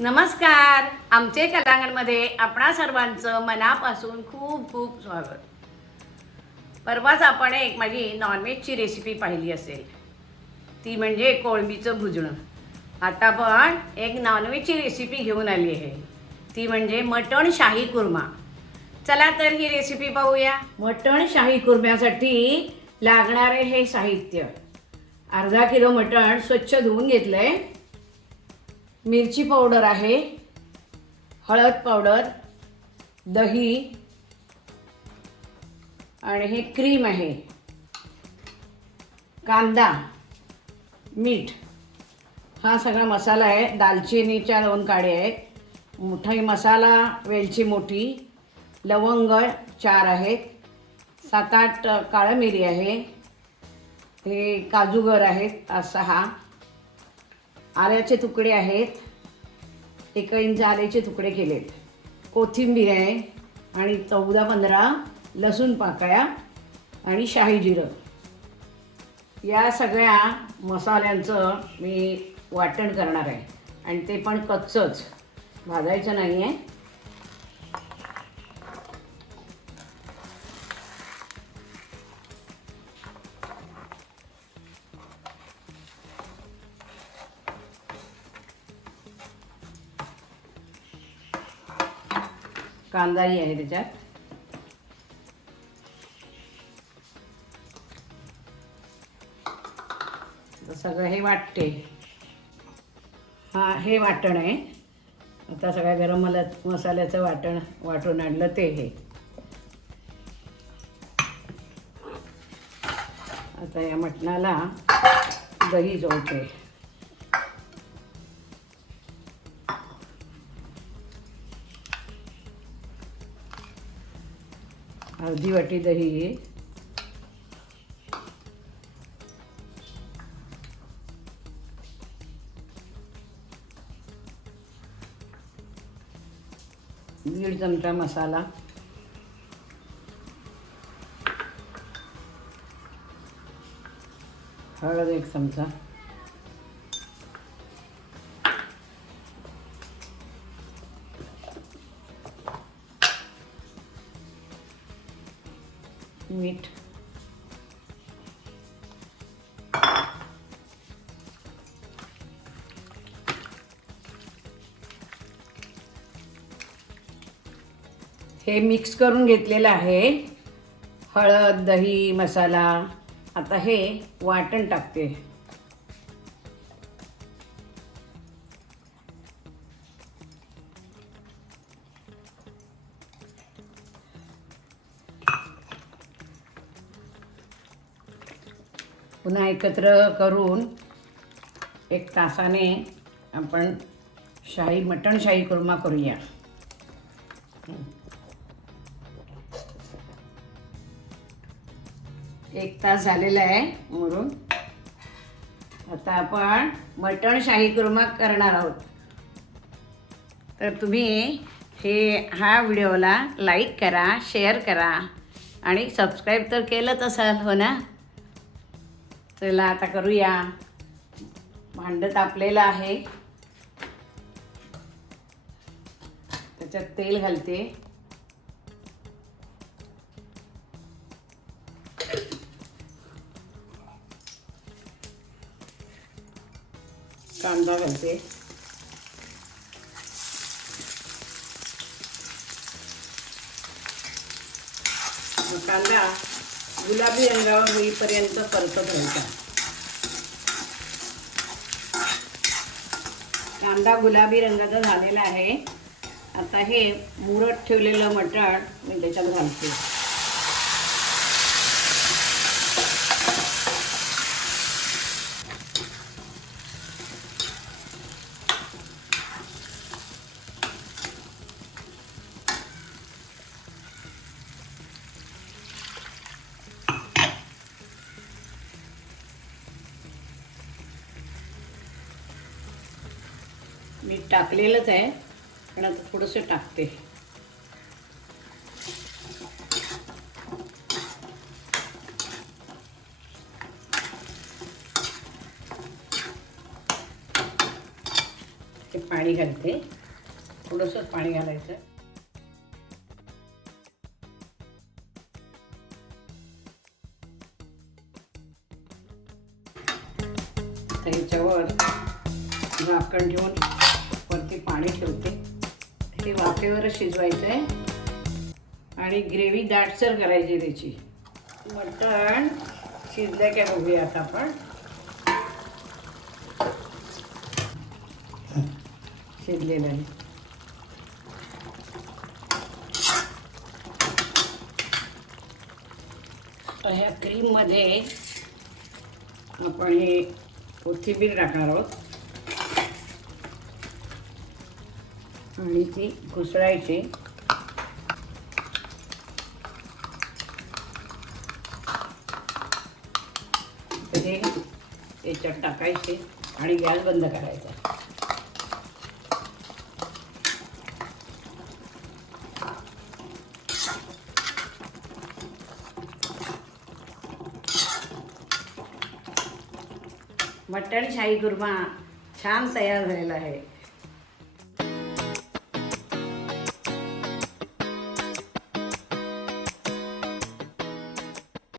नमस्कार. आमचे कलांगणमध्ये आपणा सर्वांचं मनापासून खूप खूप स्वागत. परवाच आपण एक माझी नॉनव्हेजची रेसिपी पाहिली असेल, ती म्हणजे कोळंबीचं भुजणं. आता पण एक नॉनव्हेजची रेसिपी घेऊन आली आहे, ती म्हणजे मटण शाही कुर्मा. चला तर ही रेसिपी पाहूया. मटण शाही कुर्म्यासाठी लागणारे हे साहित्य: अर्धा किलो मटण स्वच्छ धुवून घेतलंय, मिरची पावडर आहे, हळद पावडर, दही आणि हे क्रीम आहे, कांदा, मीठ. हा सगळा मसाला आहे. दालचिनीच्या 2 काड्या आहेत, मोठाई मसाला, वेलची मोठी, लवंग 4 आहेत, 7-8 काळी मिरी आहे, हे काजूगर आहेत 6, आल्याचे तुकडे आहेत, 1 इंच आल्याचे तुकडे केलेत, कोथिंबीर आहे आणि 14-15 लसूण पाकळ्या आणि शाही जिरं. या सगळ्या मसाल्यांचं मी वाटण करणार आहे आणि ते पण कच्चंच, भाजायचं नाही आहे. कांदाही आहे त्याच्यात. सगळं हे वाटते. हे वाटण आहे. आता सगळ्या गरम मसाल्याचं वाटून आणलं ते हे. आता या मटणाला दही जोडते. अर्धी वाटी दही, दीड चमचा मसाला, हळद 1 चमचा, मीठ, हे मिक्स करून घेतलेलं आहे. हळद, दही, मसाला. आता हे वाटण टाकते. पुन्हा एकत्र करून 1 तासाने आपण मटण शाही कुर्मा करूया. 1 तास झालेला आहे मुरून. आता आपण मटण शाही कुर्मा करणार आहोत. तर तुम्ही ह्या व्हिडिओला लाईक करा, शेअर करा आणि सबस्क्राईब तर केलंच असाल, हो ना? चला आता करूया. भांडं तापलेलं आहे, त्याच्यात तेल घालते. कांदा घालते. कांदा गुलाबी रंगावर होईपर्यंत परतत राहायचा. कांदा गुलाबी रंगाचा झालेला आहे. आता हे मुरत ठेवलेलं मटण मी त्याच्यात घालते. मीठ टाकलेलंच आहे, पण आता थोडंसं टाकते. ते पाणी घालते, थोडंसं पाणी घालायचं. त्याच्यावर झाकण ठेवून वरती पाणी ठेवते. हे वाफेवरच शिजवायचं आहे आणि ग्रेव्ही दाटसर करायची त्याची. मटण शिजलं काय बघूया आता आपण. शिजलेलं आहे. तर ह्या क्रीममध्ये आपण हे कोथिंबीर टाकणार आहोत आणि ती घुसळायची. ते याच्यात टाकायचे आणि गॅस बंद करायचा. मटण शाही कुर्मा छान तयार झालेला आहे.